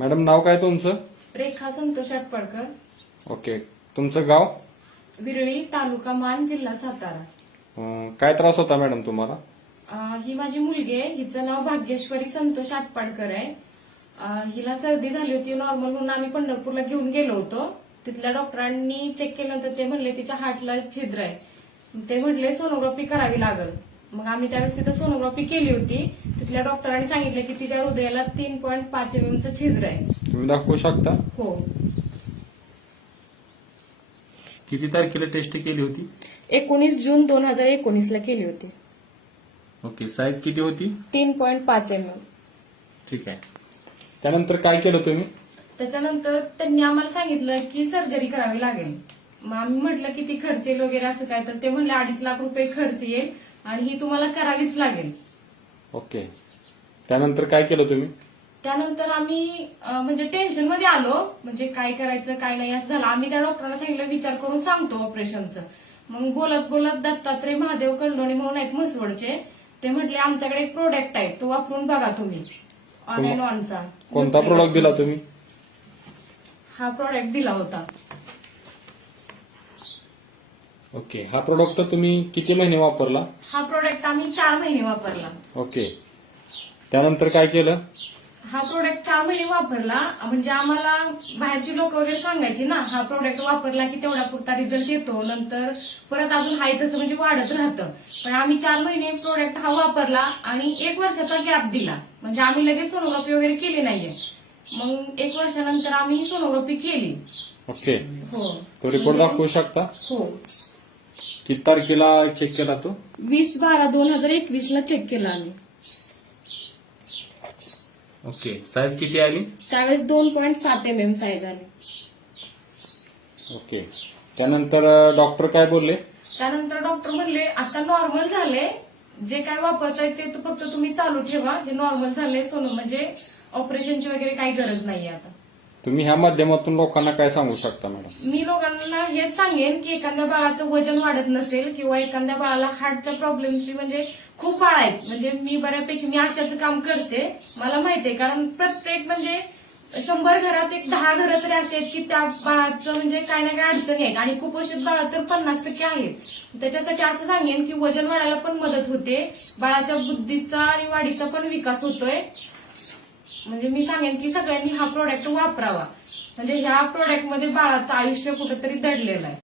Madam नाव काय तुमचं? रेखा संतोष आटपडकर. ओके. तुमचं गाव? विरळी तालुका मान जिल्हा सातारा. अं, काय त्रास होता मॅडम तुम्हाला? अं, ही माझी मुलगी आहे. हिचं नाव भाग्येश्वरी संतोष आटपाडकर आहे. अं, हिला सर्दी झाली होती नॉर्मल म्हणून आम्ही पंढरपूरला घेऊन गेलो होतो. तिथल्या डॉक्टरांनी चेक केल्यानंतर ते म्हणले तिच्या हार्टला छिद्र आहे. ते म्हणले सोनोग्राफी करावी लागल. मग आम्ही त्यावेळेस तिथं सोनोग्राफी केली होती. तिथल्या डॉक्टरांनी सांगितलं की तिच्या हृदयाला तीन पॉईंट पाच एम चं छिद्र आहे. तुम्ही दाखवू शकता? हो. किती तारखेला टेस्ट केली होती? एकोणीस जून दोन हजार एकोणीसला केली होती. ओके साईज किती होती? तीन पॉईंट पाच एम ठीक आहे. त्यानंतर काय केलं तुम्ही? त्याच्यानंतर त्यांनी आम्हाला सांगितलं की सर्जरी करावी लागेल. मग आम्ही म्हटलं की ती खर्च येईल वगैरे असं काय तर ते म्हणले अडीच लाख रुपये खर्च येईल. आणि ही तुम्हाला करावीच लागेल. ओके. त्यानंतर काय केलं तुम्ही? त्यानंतर आम्ही अं, म्हणजे टेन्शनमध्ये आलो. म्हणजे काय करायचं काय नाही असं झालं. आम्ही त्या डॉक्टरांना सांगितलं विचार करून सांगतो ऑपरेशनचं मग बोलत बोलत दत्तात्रय महादेव कल्लोणी म्हणून आहेत म्हसवडचे. ते म्हटले आमच्याकडे एक प्रोडक्ट आहे. तो वापरून बघा तुम्ही. ऑन अँड ऑनचा कोणता प्रोडक्ट दिला तुम्ही? हा प्रोडक्ट दिला होता. ओके हा प्रोडक्ट तुम्ही किती महिने वापरला? हा प्रोडक्ट आम्ही चार महिने वापरला. ओके त्यानंतर काय केलं? हा प्रोडक्ट चार महिने वापरला. म्हणजे आम्हाला बाहेरची लोक वगैरे सांगायची ना हा प्रोडक्ट वापरला की तेवढा पुरता रिझल्ट येतो. नंतर परत अजून हाय तसं म्हणजे वाढत राहतं. पण आम्ही चार महिने प्रोडक्ट हा वापरला आणि एक वर्षाचा गॅप दिला. म्हणजे आम्ही लगेच सोनोग्राफी वगैरे केली नाहीये. मग एक वर्षानंतर आम्ही सोनोग्राफी केली. ओके हो. तो रिपोर्ट दाखवू शकता? हो. किती तारखेला चेक केला तो? वीस बारा दोन हजार एकवीस ला चेक केला आम्ही. ओके साईज किती आली त्यावेळेस दोन पॉईंट सात एम एम साईज आली. ओके त्यानंतर डॉक्टर काय बोलले? त्यानंतर डॉक्टर म्हणले आता नॉर्मल झाले. जे काय वापरताय ते फक्त तुम्ही चालू ठेवा. हे नॉर्मल झाले सोनं. म्हणजे ऑपरेशनची वगैरे काही गरज नाहीये आता. तुम्ही ह्या माध्यमातून लोकांना काय सांगू शकता मॅडम? मी लोकांना हेच सांगेन की एखाद्या बाळाचं वजन वाढत नसेल किंवा एखाद्या बाळाला हार्टच्या प्रॉब्लेमची म्हणजे खूप बाळ आहेत. म्हणजे मी बऱ्यापैकी मी आशाचं काम करते. मला माहितीये कारण प्रत्येक म्हणजे शंभर घरात एक दहा घरं तरी असे आहेत की त्या बाळाचं म्हणजे काय ना काय अडचणी आहेत. आणि कुपोषित बाळ तर पन्नास टक्के आहेत. त्याच्यासाठी असं सांगेन की वजन वाढायला पण मदत होते. बाळाच्या बुद्धीचा आणि वाढीचा पण विकास होतोय. म्हणजे मी सांगेन की सगळ्यांनी हा प्रोडक्ट वापरावा. म्हणजे ह्या प्रोडक्टमध्ये बाळाचं आयुष्य कुठेतरी दडलेलं आहे.